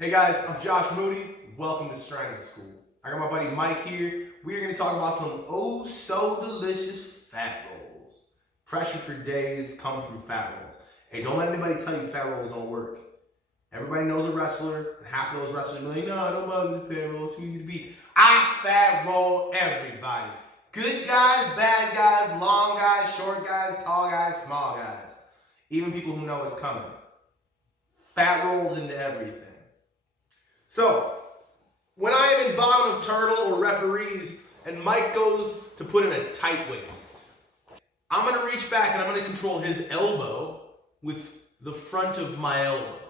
Hey guys, I'm Josh Moody. Welcome to Strength School. I got my buddy Mike here. We are going to talk about some oh so delicious fat rolls. Pressure for days coming from fat rolls. Hey, don't let anybody tell you fat rolls don't work. Everybody knows a wrestler, and half of those wrestlers are like, no, I don't bother the fat roll, it's too easy to beat. I fat roll everybody. Good guys, bad guys, long guys, short guys, tall guys, small guys. Even people who know it's coming. Fat rolls into everything. So, when I am in bottom of turtle or referees and Mike goes to put in a tight waist, I'm going to reach back and I'm going to control his elbow with the front of my elbow.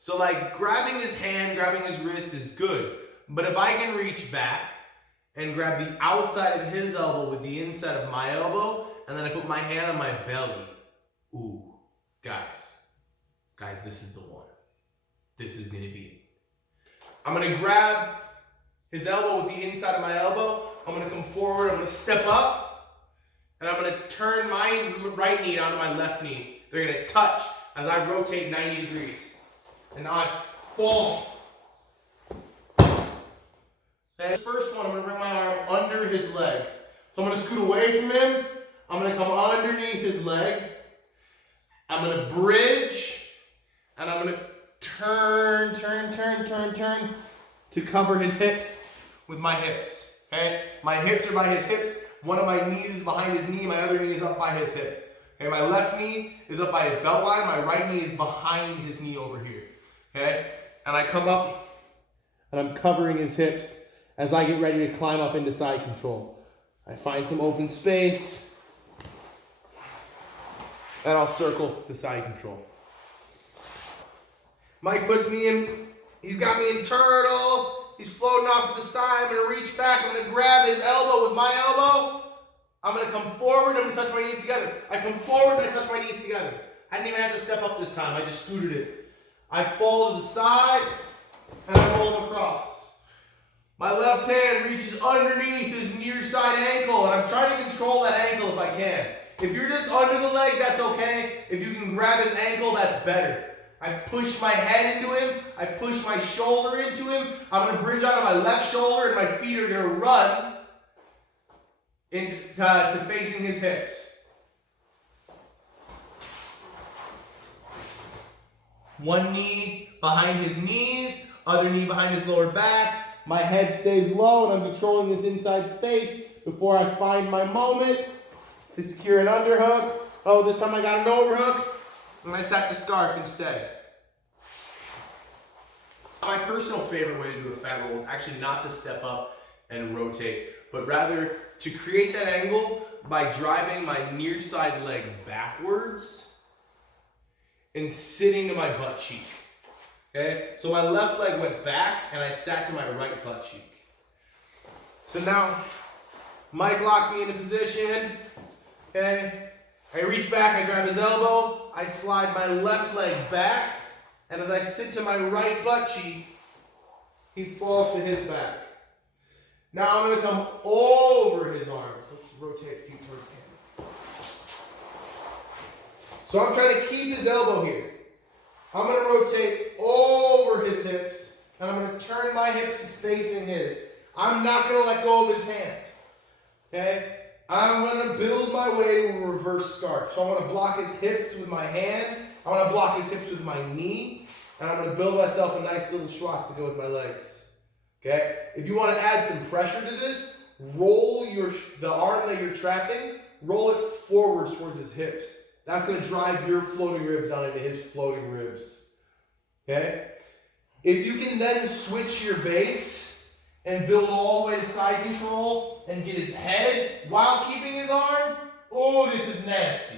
So like grabbing his hand, grabbing his wrist is good. But if I can reach back and grab the outside of his elbow with the inside of my elbow, and then I put my hand on my belly, ooh, guys, this is the one. This is going to be it. I'm going to grab his elbow with the inside of my elbow. I'm going to come forward. I'm going to step up. And I'm going to turn my right knee onto my left knee. They're going to touch as I rotate 90 degrees. And now I fall. And this first one, I'm going to bring my arm under his leg. So I'm going to scoot away from him. I'm going to come underneath his leg. I'm going to bridge. And I'm going to turn to cover his hips with my hips, okay? My hips are by his hips. One of my knees is behind his knee. My other knee is up by his hip. Okay, my left knee is up by his belt line. My right knee is behind his knee over here, okay? And I come up and I'm covering his hips as I get ready to climb up into side control. I find some open space and I'll circle to side control. Mike puts me in, he's got me in turtle, he's floating off to the side, I'm going to reach back, I'm going to grab his elbow with my elbow, I'm going to come forward, I'm going to touch my knees together. I come forward and I touch my knees together. I didn't even have to step up this time, I just scooted it. I fall to the side, and I roll him across. My left hand reaches underneath his near side ankle, and I'm trying to control that ankle if I can. If you're just under the leg, that's okay. If you can grab his ankle, that's better. I push my head into him. I push my shoulder into him. I'm going to bridge onto my left shoulder, and my feet are going to run into facing his hips. One knee behind his knees, other knee behind his lower back. My head stays low, and I'm controlling this inside space before I find my moment to secure an underhook. Oh, this time I got an overhook. And I sack the scarf instead. My personal favorite way to do a fat roll is actually not to step up and rotate, but rather to create that angle by driving my near side leg backwards and sitting to my butt cheek. Okay? So my left leg went back and I sat to my right butt cheek. So now Mike locks me into position. Okay? I reach back, I grab his elbow, I slide my left leg back, and as I sit to my right butt cheek, he falls to his back. Now I'm going to come over his arms. Let's rotate feet towards him. So I'm trying to keep his elbow here. I'm going to rotate over his hips, and I'm going to turn my hips facing his. I'm not going to let go of his hand. Okay? I'm going to build my way to a reverse scarf. So I want to block his hips with my hand. I want to block his hips with my knee. And I'm going to build myself a nice little schwatz to go with my legs. Okay? If you want to add some pressure to this, roll the arm that you're trapping, roll it forwards towards his hips. That's going to drive your floating ribs on into his floating ribs. Okay? If you can then switch your base and build all the way to side control and get his head while keeping his arm, oh, this is nasty.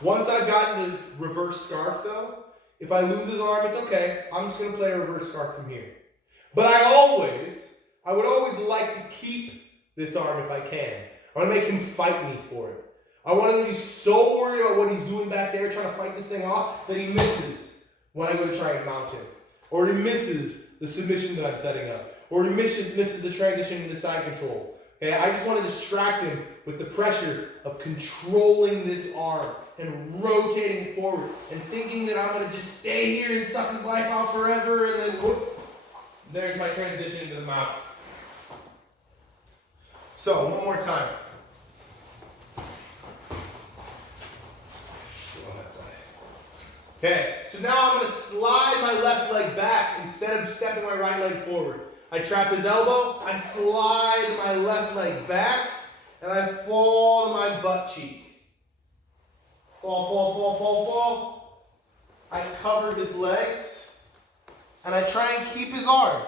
Once I've gotten the reverse scarf though, if I lose his arm, it's okay. I'm just going to play a reverse scarf from here. But I would always like to keep this arm if I can. I want to make him fight me for it. I want him to be so worried about what he's doing back there trying to fight this thing off that he misses when I go to try and mount him. Or he misses the submission that I'm setting up. Or he misses the transition into side control. Okay, I just want to distract him with the pressure of controlling this arm. and rotating forward and thinking that I'm gonna just stay here and suck his life out forever, and then whoop, there's my transition into the mount. So one more time. On that side. Okay, so now I'm gonna slide my left leg back instead of stepping my right leg forward. I trap his elbow, I slide my left leg back, and I fall to my butt cheek. Fall, fall, fall, fall, fall. I cover his legs, and I try and keep his arm.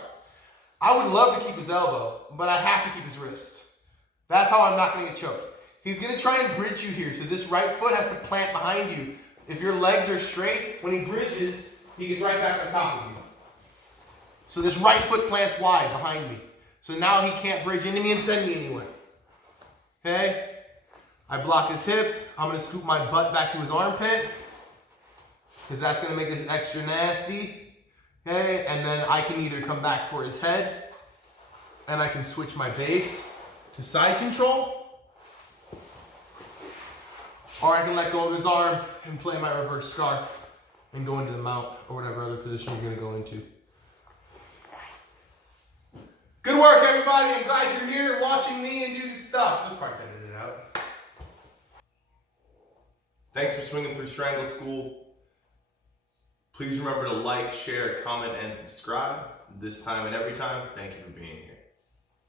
I would love to keep his elbow, but I have to keep his wrist. That's how I'm not gonna get choked. He's gonna try and bridge you here, so this right foot has to plant behind you. If your legs are straight, when he bridges, he gets right back on top of you. So this right foot plants wide behind me. So now he can't bridge into me and send me anywhere. Okay? I block his hips. I'm going to scoop my butt back to his armpit, because that's going to make this extra nasty. Okay? And then I can either come back for his head, and I can switch my base to side control, or I can let go of his arm and play my reverse scarf and go into the mount or whatever other position you're going to go into. Good work, everybody. I'm glad you're here watching me and do this stuff. This part's edited out. Thanks for swinging through Strangle School. Please remember to like, share, comment, and subscribe. This time and every time, thank you for being here.